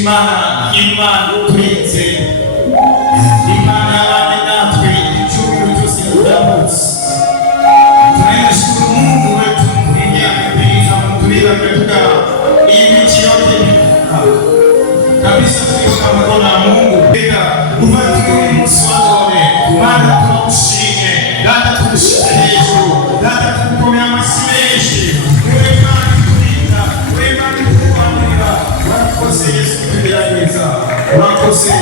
Imana ukwitse Imana y'abandi natwe icyubahiro cyose uramutse tunashukuru Mungu wetu kuingia mbele mtuliza katika hii wiki yote kabisa tukiona mkono wa Mungu bila kufatikiri mswalone kumana tunakushike data tukushike hejuru data tukukomea masimeshi wewe mani kulinda wewe mani kukuamira wakose Yesu kutugerageza wakose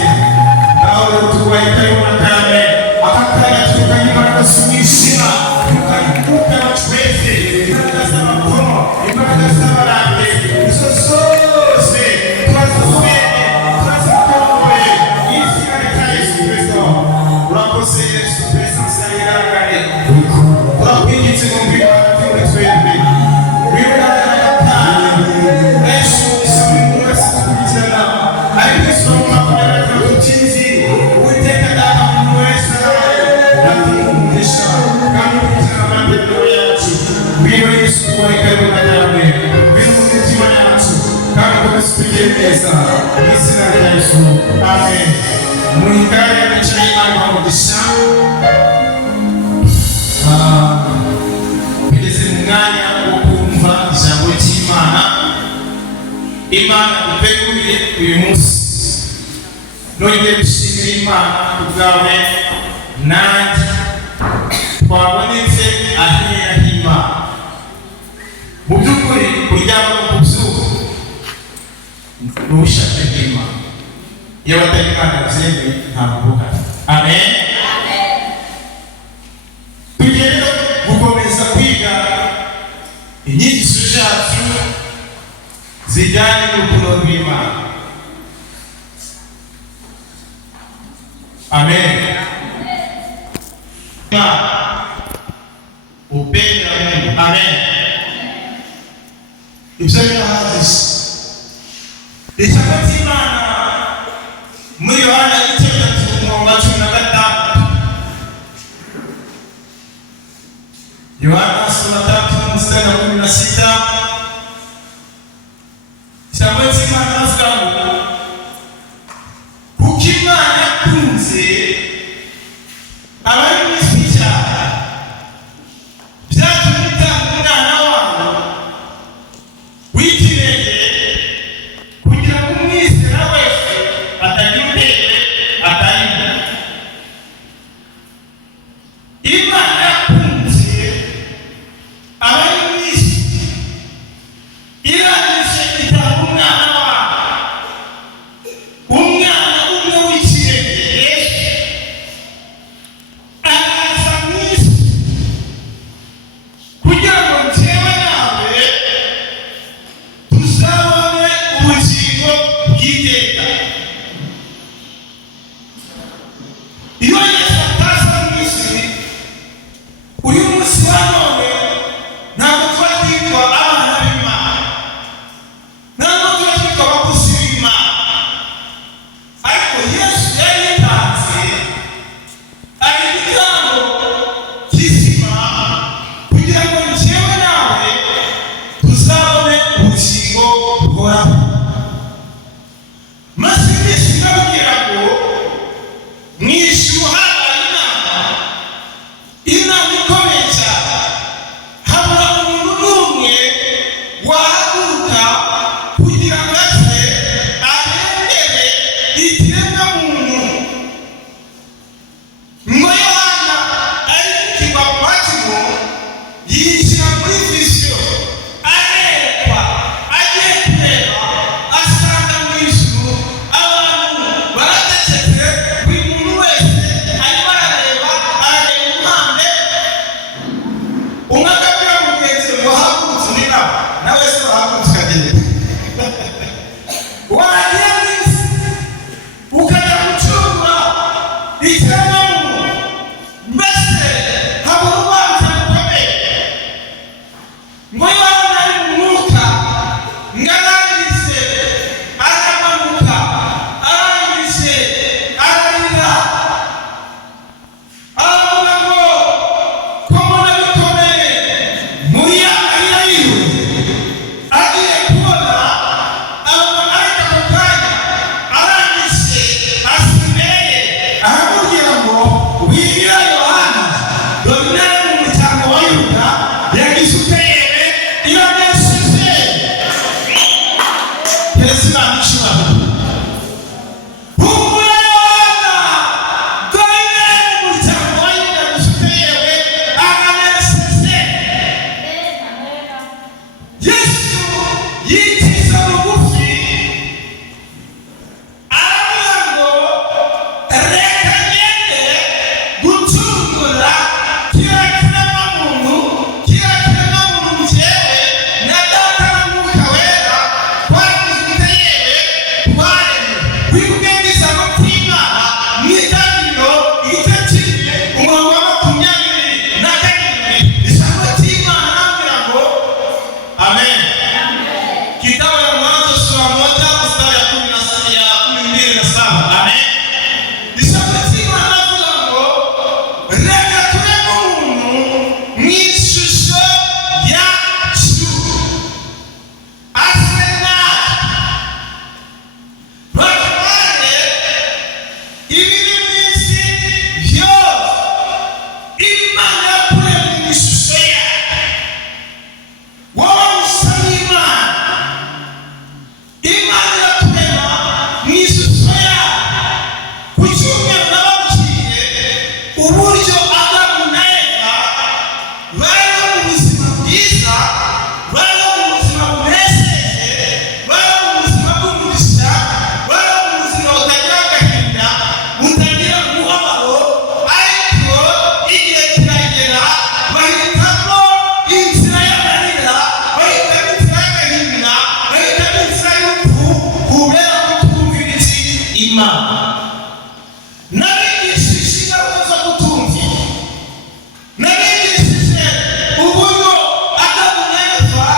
nawe tuwaitaiona kame akakaya tukayimana sumishima tukayikuka wachweze ibada za makono ibada za barake izo zose twazufene twazikomwe izina rya Yesu Kristo wakose Yesu presence yairangane twakwinjitse mu mbibana by'uri twembe wibudana n'agatanya Yesu isabwe mu wese tukurikirana ariko isomo makumyabiri na gatatu tutinzi uwiteka data mu wese natumugisha kandi kugira amambere yacu wiwe Yesu kuwaikaribu na yawe wiwe mu mitima yacu kandi kubasipige neza izina rya Yesu amen muhikari abicaye Imana umugisha bigeze mu mwanya wo kumva ijambo ry'Imana Imana duteguriye uyu munsi nongeye gushimira Imana kubwawe nanjye twabonetse ahera h'Imana mu by'ukuri kuryama no kubyuka ni ubushake bw'Imana iyo batari Imana byemeye ntabwo buhari amen tugiye rero gukomeza kwiga inyigisho zacu zijyanye n'urukundo rw'Imana amen upendo wa Mungu amen ibyo birahagije ijambo ry'Imana muri Yohana igice cya 10:16 Yohana 3:16 ijambo ry'Imana avuga ngo kuko Imana yakunze abari mu isi cyane byatumye itanga umwana wayo w'ikinege kugira ngo umwizera wese atagira ubwenge atarimbuka. Imana yakunze abari mu isi irangije itanga umwana wayo, umwana umwe w'ikinege Yesu araza mu isi kugira ngo njyewe nawe tuzabone ubugingo bw'iteka. Iyo Yesu ataza mu isi uyu munsi wa none ntabwo tuba twitwa abana b'Imana, ntabwo tuba twitwa abakozi b'Imana, ariko Yesu yari yitanze ari igitambo kizima kugira ngo njyewe nawe tuzabone ubugingo buhoraho. Maze Yesu arababwira ngo mu ijuru habaye inama ikomeye cyane, habura umuntu n'umwe wahaguruka kugira ngo aze arengere ikiremwamuntu. Ngo Yohana ari ku kirwa Patimo yinjira muri visiyo arerekwa, agiye kureba asanga mu ijuru abantu baracecetse, buri muntu wese arimo arareba impande. Umwe akabwira mugenzi ngo hagurutse undi nawe se wahagurutse ukagenda wagiye mu isi ukajya gucungura ikiremwamuntu, mbese habura ubanza bukomeye. Ngo Yohana ari mu mwuka ngo arangije aramanuka, arangije ararira, aravuga ngo ko mbona bikomeye muri ya arira yiwe agiye yicisha bugufi aravuga ngo reka ngende gucungura kiriya kiremwamuntu njyewe na Data n'Umwuka Wera twagize yewe twaremwe. Wibwenge ijambo ry'Imana mu Itangiriro igice kimwe umurongo wa 27. Ijambo ry'Imana arambwira ngo amen. Kitabu ya Mwanzo sura 1 mstari ya 12 na 7. Amen. Ijambo ry'Imana aravuga ngo reka tureme umuntu mu ishusho yacu ase natwe batware ibiri mu isi byose. Imana yakuremye mu ishusho yayo, wowe usa n'Imana. Imana irakurema mu ishusho yayo. Ku cyumweru nababwiye uburyo Adamu na Eva babaho mu buzima bwiza, babaho mu buzima bunezereje, babaho mu buzima bw'umugisha, babaho mu buzima butagira agahinda, butagira umubabaro. Ariko igihe kiragera bahitamo inzira y'amarira, bahitamo inzira y'agahinda, bahitamo inzira y'urupfu kubera kutumvira Imana. Nabigishije ingaruka zo kutumvira, nabigishije uburyo Adamu na Eva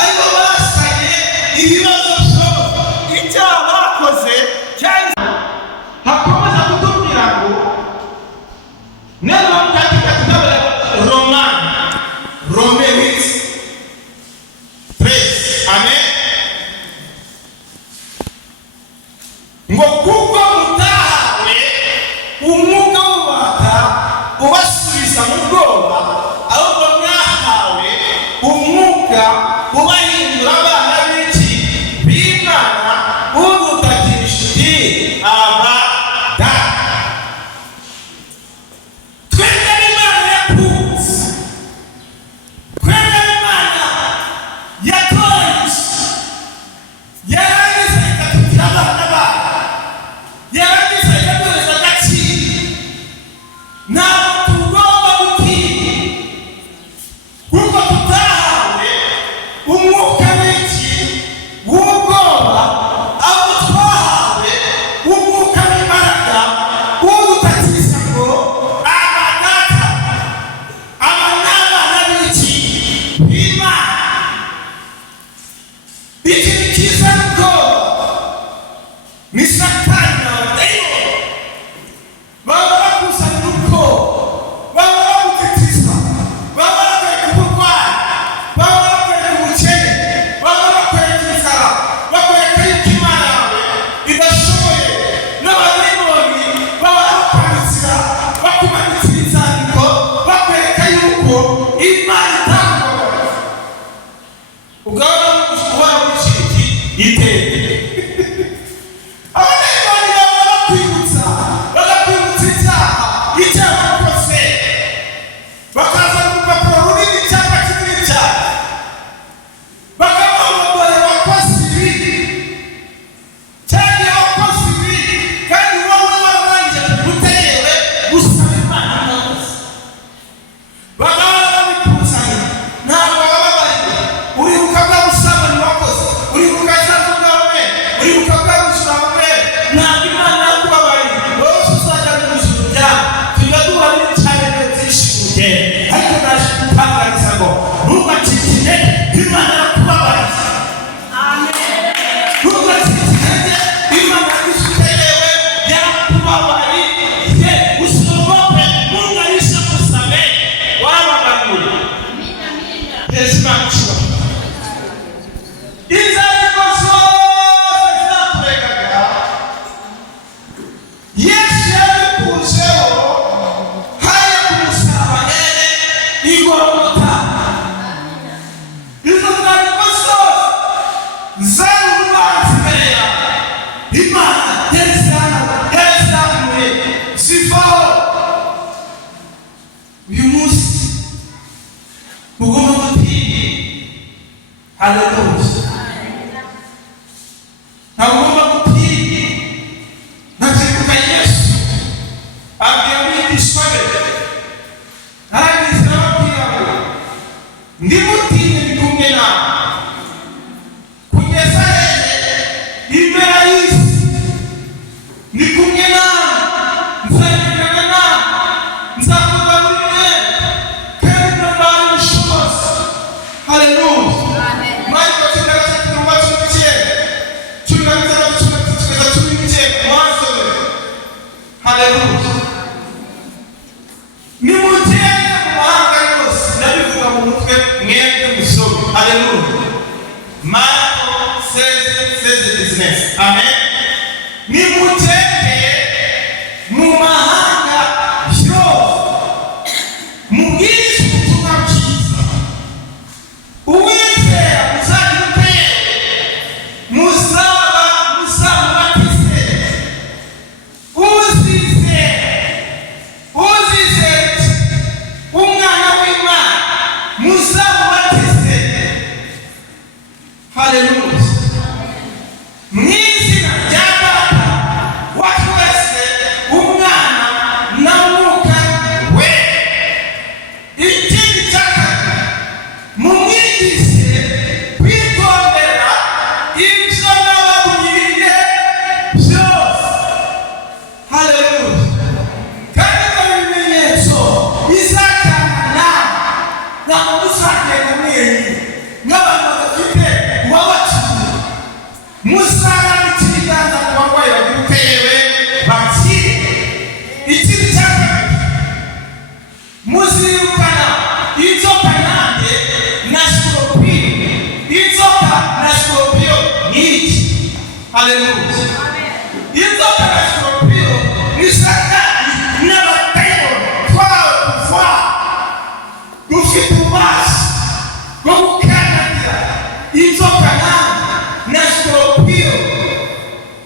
aribo basanye ibibazo byose, icyaha bakoze cyahise hakomeza kutubwira ngo neno katika kitabu ya Rome 8:13. Amen. Ngo kuko mutahawe umwuka w'ububata ubasubiza mu bwoba, ahubwo mwahawe umwuka ubahindura abana b'Imana, udutakira inshuti aba Data. Twebwe Imana yakunze, twebwe Imana yatoranyije, yarangiza ikatugira abana bayo, yarangiza ikaduhereza agaciro. Ntabwo tugomba gutinya kuko tutahawe umwuka w'ubwoba, ahubwo twahawe umwuka w'imbaraga udutakisha ngo aba Data, aba ni abana b'Imana. Ikintu cyiza ni ubwoba ni Satani n'abadayimoni baba bakuzanira ubwoba, baba bagutitiza, baba bakwereka uburwayi, baba bakwereka ubukene, baba bakwereka inzara, bakwereka yuko Imana yawe idashoboye. N'abadayimoni baba bakwandikira, bakumanitira inzandiko, bakwereka yuko Imana itakubabara. Ugahora ubona w'ikiki itende. Abadayimoni baba bakwibutsa icyaha wakoze, bakaza ku rupapuro runini cyangwa kinini cyane, bakavuga ngo dore wakoze ibi cyangwa wakoze ibi, kandi wowe wararangije utegerewe gusaba Imana imbabazi. Bagahora babikuzanira, ntabwo baba bariwe. Uribuka bwa busambanyi wakoze, uribuka ijambo bwawe, uribuka bwa bujura bwawe, ntabwo Imana yakubabariye. Wowe uzajya mu ijuru ryawe, tugaduha n'icyaha byinshi mu gihe. Ariko naje gutangariza ngo ntugacike intege, Imana yakubabariye. Ntugacike intege, Imana yagushyigikiye, yakubabariye. Usiogope, Mungu alishakusamehe, wababariwe. Yesu nakushukuru. Inzandiko zose zaturegaga Yesu yabikujeho hariya ku musaraba nyene i Golgotha. Izo nzandiko zose zari urubanza imbere yawe. Imana yarizamuye zivaho. Uyu munsi ugomba gutinya. Haleluya. Amen. Nimuteke mu mahanga yose, mubwirize ubutumwa bwiza. Uwizera muzabimubere, muzamubatize. Uzizera umwana w'Imana muzamubatize. Haleluya. Mu izina rya Data wa twese, Umwana na Mwuka Wera. Ikindi cya kabiri, mumwigishe kwitondera ibyo nababwiye byose. Haleluya. Kandi ibyo bimenyetso bizajyana nawe, muzagenda mwenyine nk'abantu badafite uwabakize. Muzarambika ibiganza ku barwayi bagutewe bakire. Ikindi cya kabiri, muzirukana inzoka nande na sikorupiyo. Inzoka na sikorupiyo ni iki? Haleluya. Inzoka na sikorupiyo ni Satani n'abadayimoni twawe kuva dufite ububasha bwo gukandagira inzoka na sikorupiyo.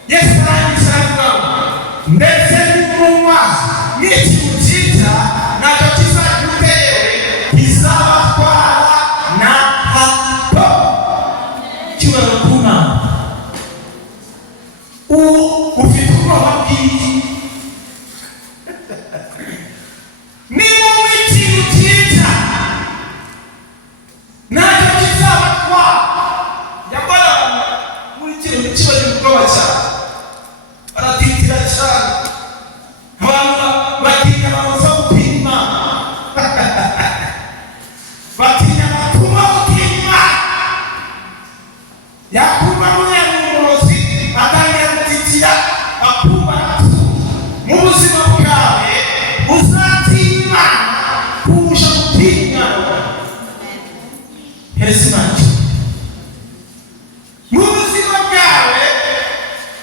Yesu arangije aravuga ngo ndetse n'umunwa n'ikintu cyica nacyo kizagutewe kizabatwara na hato. Cyubahiro ku Mana. Ufite ubwoba bw'iki? Niba ikintu cyica nacyo kizabatwara. Nyamara muri kintu kibaye ubwoba cyane, baratitira cyane. Abantu batinya abarozi gupima, batinya abatuma gupima. Yakumva umurozi atangira gutitira, akumva mu buzima bwawe uzatinya kurusha gutinya. Yesu nacyo mu buzima bwawe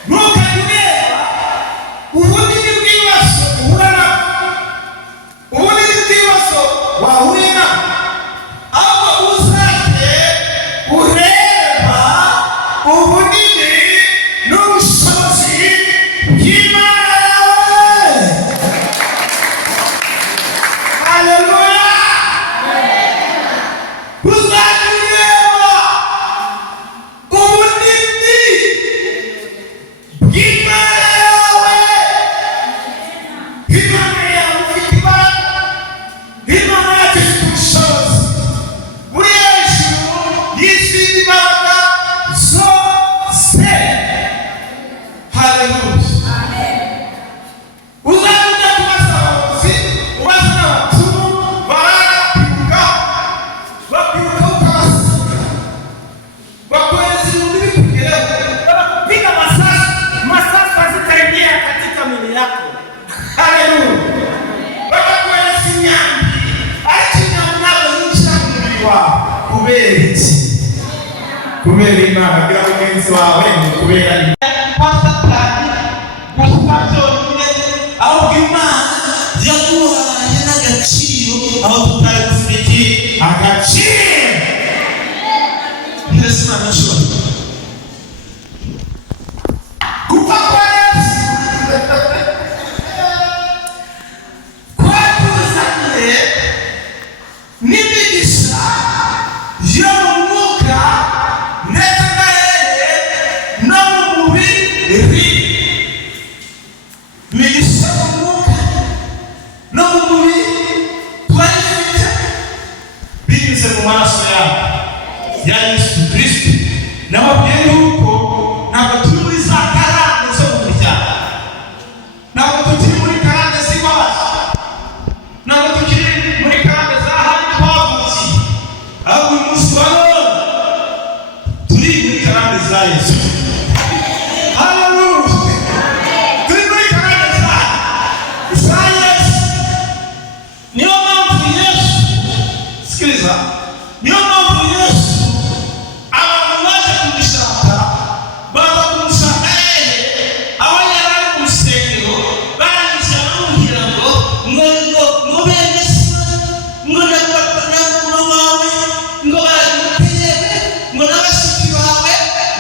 ntukajye ureba ubunini bw'ibibazo uhura nabwo, ubunini bw'ibibazo wahuye nabwo, ahubwo uzajye ureba ubunini n'ubushobozi bw'Imana yawe. Haleluya. Uzajye ureba ubunini bw'Imana yawe. Imana yawe ufite imbaraga, Imana yacu ifite ubushobozi buri hejuru y'izindi mbaraga zose. Haleluya. Uzajya ujya kubaza abayobozi, ubaza n'abapfumu, barapimwa, bapimwa ukabasiga, bakohereza ibintu bikugeraho, bakakupiga masasu hazitaingia katika mwili yako. Haleluya. Bakakohereza imyambi, ariko imyambi ntabwo yinjira mu mubiri wawe. Kubera iki? Kubera Imana. Bwira mugenzi wawe ni kubera Satani gusa byonyine, ahubwo Imana yaguhaye n'agaciro aho tutari dufite agaciro. Yesu nashobora gupfa kwa Yesu kwatuzaniye n'imigisha yo mu mwuka ndetse na hehe no mu mubiri. Imigisha yo mu mwuka no mu mubiri turayifite binyuze mu maraso yawe ya Yesu Kristo. Nababwiye yuko ntabwo turi muri za karande zo mu muryango, ntabwo tukiri muri karande z'iwacu, ntabwo tukiri muri karande za handi twavukiye, ahubwo uyu munsi wa none turi muri karande za Yesu. Haleluya. Turi muri karande za Yesu. Niyo mpamvu Yesu, sikiliza, niyo mpamvu Yesu abantu baje kumushaka, baza kumushaka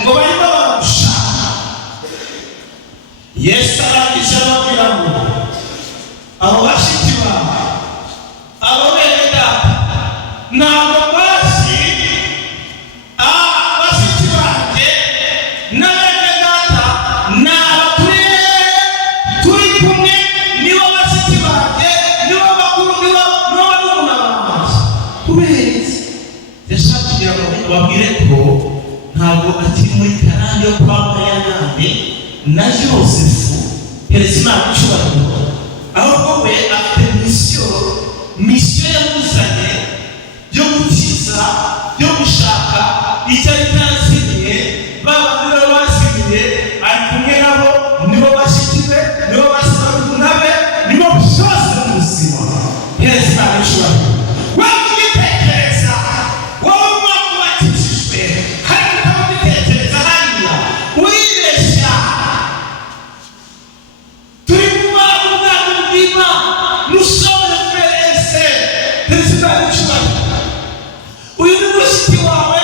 ngo barimo bamushaka. Yesu arangije ababwira ngo abo bashiki bawe, abo bene data, ntabwo bazi bashiki banjye na bene data ni abakuru turi kumwe, nibo bashiki banjye, nibo bakuru, nibo barumuna banjye. Kubera iki? Yashaka kugira ngo babwire ko ntabwo akiri muri Kanani yo kwa Mayanane na Yosefu hereza Imana icyubahiro, ahubwo we afite misiyo yamuzanye yo gukiza, yo gushaka icyo ari cyazimiye. Babandi rero bazimiye ari kumwe nabo, nibo bashyikiwe, nibo basabuna be, nibo byose mu buzima. Hereza Imana icyubahiro. Wowe ugitekereza, wowe umwaka wakijijwe, hari ukaba ubitekereza hariya uribeshya. Turi kuba ubwami bw'Imana mushobore kwese. Hereza Imana icyubahiro. Uyu ni mushiki wawe,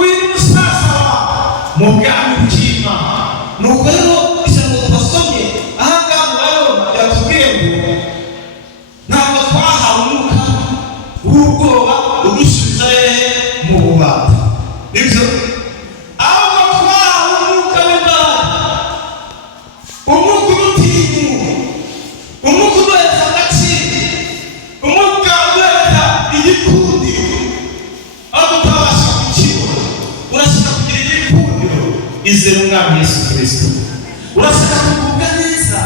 uyu ni musaza wawe mu bwami bw'Imana. Nuko rero ijambo twasomye aha ngaha mu Baroma ryatubwiye ngo ntabwo twahawe umwuka w'ubwoba udusubiza mu bubata, nibyo? Ahubwo twahawe umwuka w'imbaraga, umwuka udutinyura, umwuka uduhereza agaciro, umwuka uduhereza igikundiro aho tutabasha kukibona. Urashaka kugira igikundiro, izere Umwami Yesu Kristo. Urashaka kugubwa neza,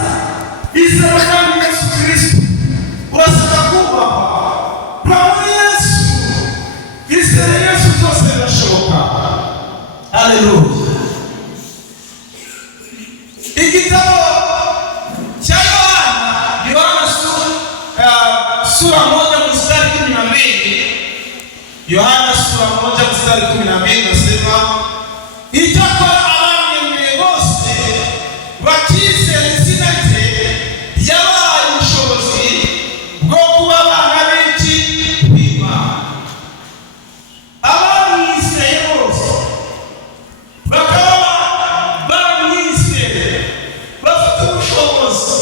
izere Umwami Yesu Kristo. Urashaka kubahwa, kuramo Yesu, izere Yesu, byose birashoboka. Haleluya. Igitabo cya Yohana sura 1 mstari 12, Yohana sura 1 mstari 12 nasema, icyakora abamwemeye bose bakizera izina rye yabahaye ubushobozi bwo kuba abana b'iki b'Imana. Abamwizeye bose bakaba bamwizeye, bafite ubushobozi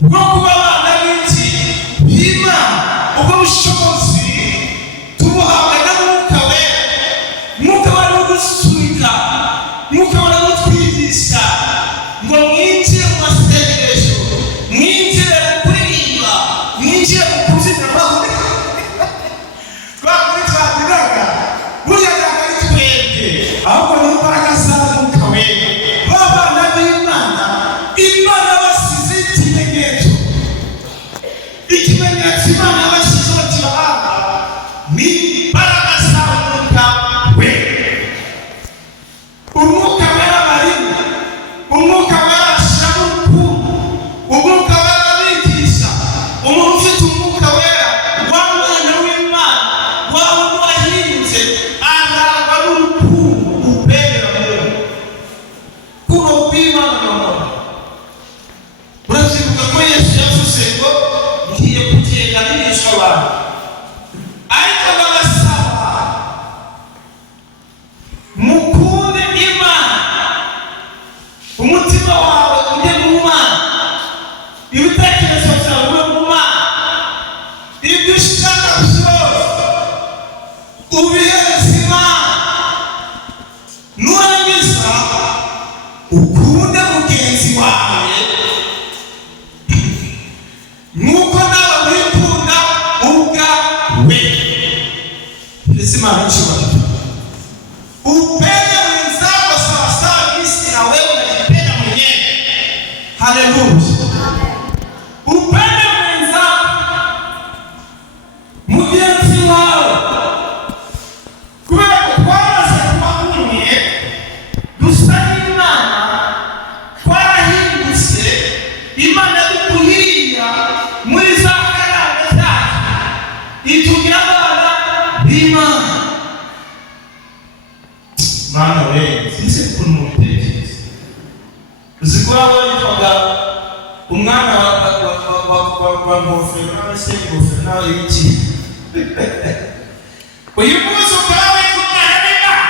bwo kuba abana b'iki b'Imana. Ubwo bushobozi tubuhawe na Mwuka Wera. Mwuka Wera udusunika, Mwuka Wera utwigisha ngo mwinjire mu masengesho, mwinjire mu kuririmba, mwinjire mu kubyina amahoro. Twakuri twagiraga burya ntabwo ari twebwe, ahubwo ni imbaraga za Mwuka Wera. Babana b'Imana, Imana basize ikimenyetso. Ikimenyetso Imana yabashyizeho kibaranga ni imbaraga za Mwuka Wera. Umwuka Wera barimo, Umwuka Wera ashyiramo urukundo, Umwuka Wera abigisha. Umuntu ufite Umwuka Wera, wa mwana w'Imana, wa wundi wahindutse, arangwa n'urukundo, ubera Mungu. Kuno kw'Imana n'amahoro. Urabyibuka ko Yesu yavuze ngo ngiye kugenda n'imigisha abantu, ariko ndabasaba mukunde Imana, umutima wawe ujye mu Mana, ibitekerezo byawe bibe mu Mana, ibyo ushaka byose ubihereze Imana. Nurangiza ukunde mugenzi wawe nk'uko nawe wikunda ubwawe. Hereza Imana icyubahiro. Upende mwenzako sawasawa jinsi na wewe unajipenda mwenyewe. Haleluya. Upende mwenzako, mugenzi wawe, kubera ko twamaze kuba umwe, dusa n'Imana, twarahindutse. Imana yadukuhiriya muri za karande zacu, itugira abana b'Imana. Mana we, sinzi ukuntu mubitekereza. Uzi ko abo yitwaga umwana wa ngofero n'abase ngofero nawe y'iki. Uyu munsi ukaba witwa umwana w'Imana.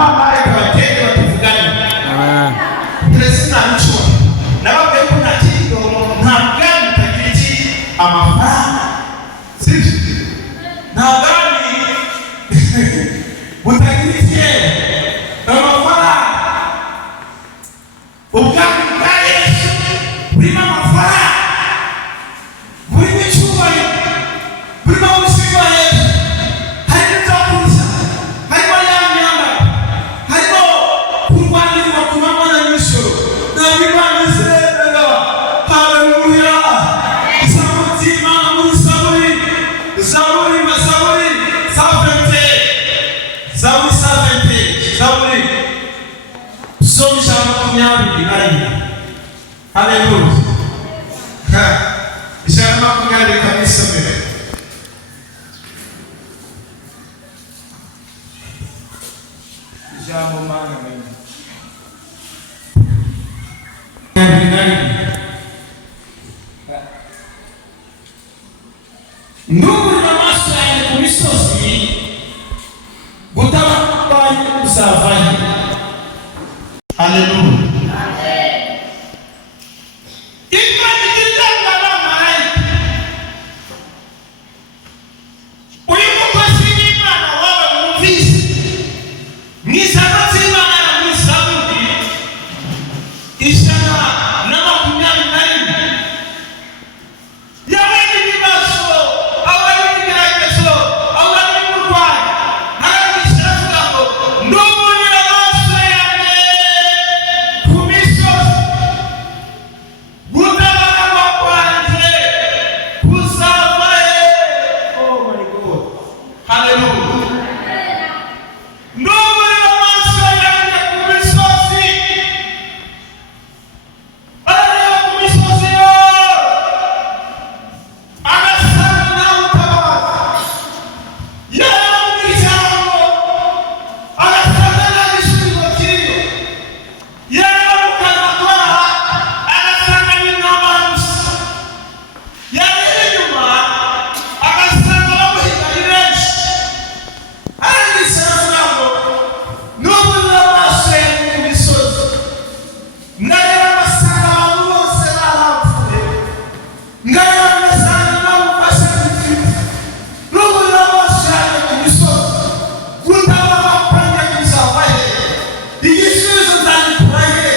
abamarayika batende batuvugane. Perezida Micho nababwiye ko nta kintu nta bwami butagira iki amafaranga, sibyo? Nta bwami butagira iki amafaranga. Ubwami bwa Yesu burimo amafaranga, burimo icyubahiro, burimo gusigwa hejuru, harimo ibyo kurya, harimo ya myambaro, harimo kurwanirwa ku manywa na nijoro. Ntabwo Imana izemera. Haleluya. Ijambo ry'Imana muri Zaburi, soma ijambo 24. Haleluya. Ijambo 24 kabisa mbere. Ijambo Mana mimi. Ndugu na maso yanyu ku misozi, gutabaye uzavayo. Haleluya. Imana igitanga abamarayika. Uyu mukozi w'Imana wawe mwumvise mu ijambo ry'Imana na muri Zaburi 121. Yabonye ibibazo, abonye ibigeragezo, abonye uburwayi, arangije aravuga ngo ndumurira amaso yanjye ku misozi, gutabarwa kwanjye kuzava he. Oh my God. Haleluya. Ndumurira amaso yanjye ku misozi, arareba ku misozi yose, agasanga nawe utabaza. Yareba mu ijambo, agasanga nta gisubizo kiriyo. Yareba mu kanwa k'aha, agasanga ni intambara gusa. Yareba inyuma, agasanga abamuhiga ni benshi. Arangije aravuga ngo ndumurira amaso yanjye ku misozi, ndareba amasanga abantu bose barapfuye, ndareba amasanga n'abufasha bifite. Ndumurira amaso yanjye ku misozi, gutabarwa kwanjye kuzava he. Igisubizo nzagikura he,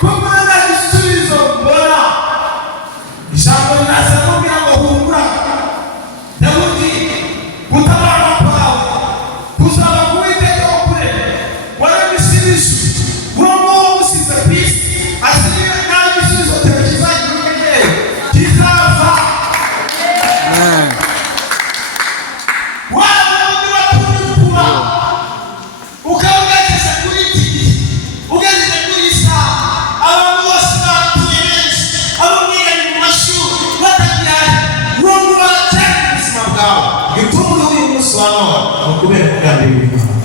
kuko nta gisubizo mbona. Ijambo riraza kumbwira ngo humura Dawudi, gutabarwa kwawe kuzaba ku Uwiteka wo kure, warabisibije. Uwo nguwo usize ku isi asigaye nta gisubizo cyawe kizagira hehe, kizava. Waba undi watumye ukaba ugeze kuri iki gihe, ugeze kuri iyi saha, abantu bose bapfuye benshi, abo mwiganye mu mashuri batagihari, uwo nguwo aracyari mu buzima bwawe. Itungo uyu munsi wa none ni ukubera kugambirira Imana,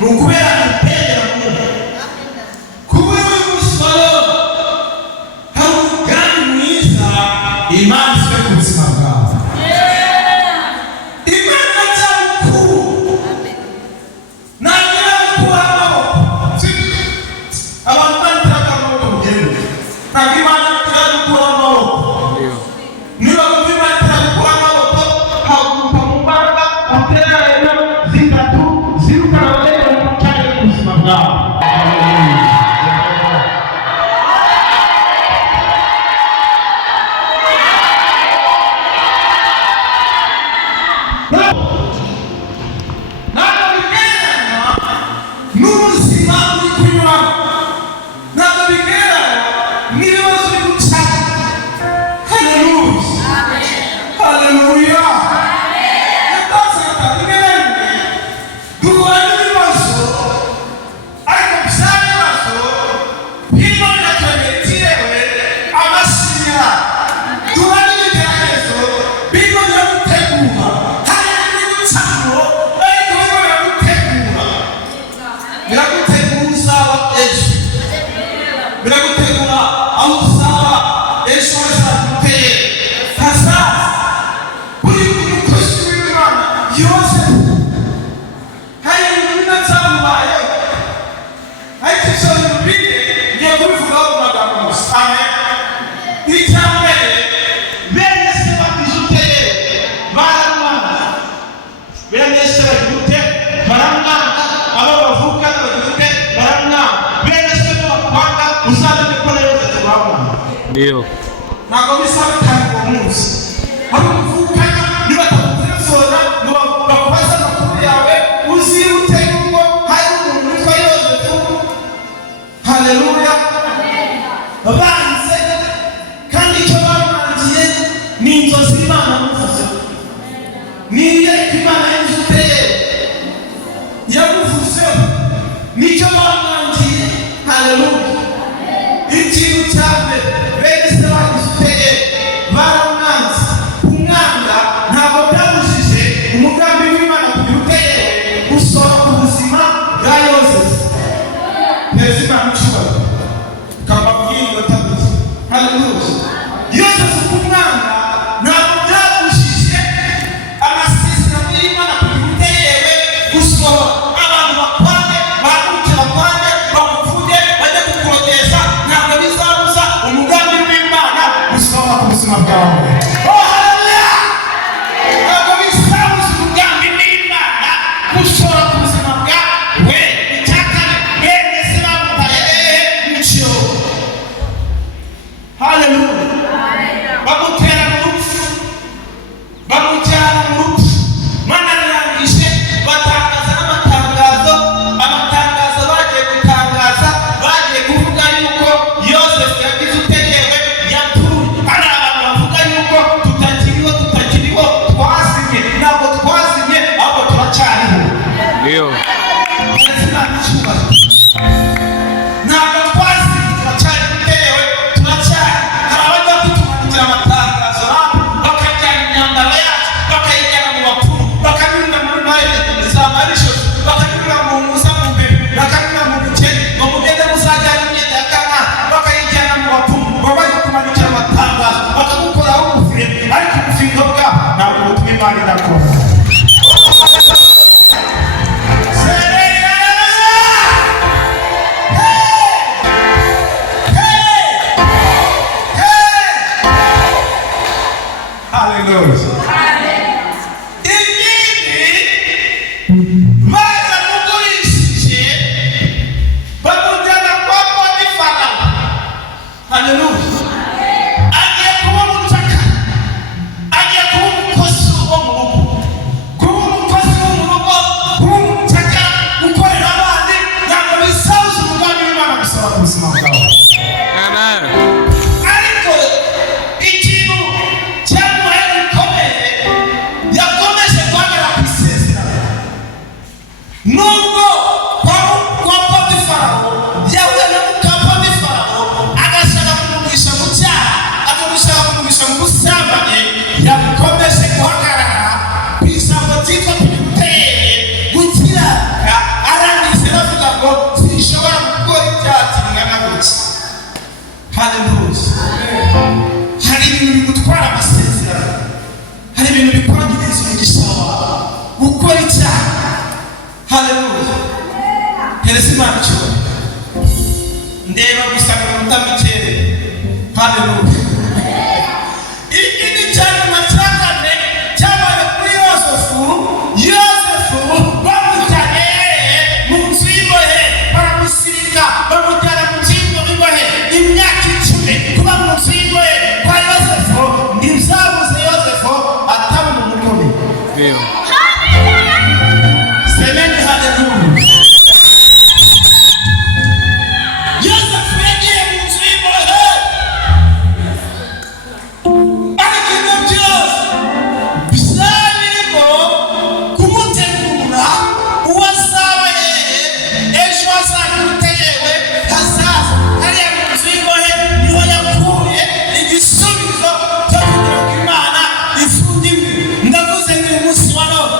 ni ukubera gutembera mu Mwuka. Kubera uyu munsi wa none hari umugambi mwiza Imana ifite ku buzima bwawe. Imana cyamukuru ntabwo irakura amaboko. Abantu bandikaga amaboko mugende, ntabwo Imana irakura amaboko. Niba kumva Imana irakura amaboko, haguruka mu mbaraga, uterere 3 zirukana abageni mu cyane bene se bagute baramwanga, abo bavuka bagute baramwanga, bene se bakwanga uzabe ko Yosefu bamwanga. Ndio ntabwo bisaba cyangwa umunsi abo bavuka niba takutelefona niba bakubaza amakuru yawe uzibute yuko hari umuntu witwa Yosefu. Haleluya. Banze kandi icyo bamangiye ni inzozi Imana yamuvuze, niyo Imana yamuteye yamuvuze nicyo bamangiye. Haleluya. Ikintu cyane bene se baguteye baramwanze, umwanga ntabwo byabujije umugambi w'Imana kuguteye usora ku buzima bwa Yosefu. Nezima mucyubahiro kababwira tabuze. Haleluya. Yosefu kumwanga ntabwo byabujije amasezerano y'Imana kuguteye usora. Abantu bakwane bakukira bakwane bakuvuge bajya kukurogeza, ntabwo bizabuza umugambi w'Imana usora ku buzima bwawe. Haleluya. Ntabwo bizabuza umugambi w'Imana usora ku buzima bwawe. Icyakane bene se bamutaye mucyo. Haleluya. Bamutera mu rupfu, bamujyana mu rupfu. Mana yarangije batangaza n'amatangazo. Amatangazo bagiye gutangaza, bagiye kuvuga yuko Yosefu yagize utegewe yapfuye. Hari abantu bavuga yuko tutakiriho twazimye. Ntabwo twazimye ahubwo turacyariho. Ndio ntabwo twazimye, turacyari gutewe, turacyari. Hari abajya kutumanukira amatangazo bakajyana imyambaro yacu bakayijyana mu bapfumu, bakanyura muri noheli za marishozi, bakanyura mu musa mu mbere, bakanyura mu bukene ngo mugende muzajyana imyenda ya kana, bakayijyana mu bapfumu ngo bajye kumanukira amatangazo bakagukoraho ubufire, ariko ubufindo bwabo ntabwo butuma Imana idakora. Hari ibintu bigutwara amasezerano, hari ibintu bikwangiriza umugisha wawe gukora icyaha. Haleluya. Hereza Imana icyubahiro. Ndeba gusa mu mutamikere. Haleluya. Iki ni cyanyuma cya kane cyabaye kuri Yosefu. Yosefu bamujyanye mu nzu y'imbohe, baramusirika bamujyana mu nzu y'imbohe imyaka 10. Kuba mu nzu y'imbohe kwa Yosefu ntibyabuze Yosefu ataba umuntu ukomeye. Semeni haleluya. Yosefu yagiye mu nzu y'imbohe, ariko ibyo byose bizabirimo kumutegura uwo azaba ejo azamutegewe hazaza. Hariya mu nzu y'imbohe niho yakuye igisubizo cyo kugira ngo Imana ifunge. Ndavuze ngo uyu munsi wa none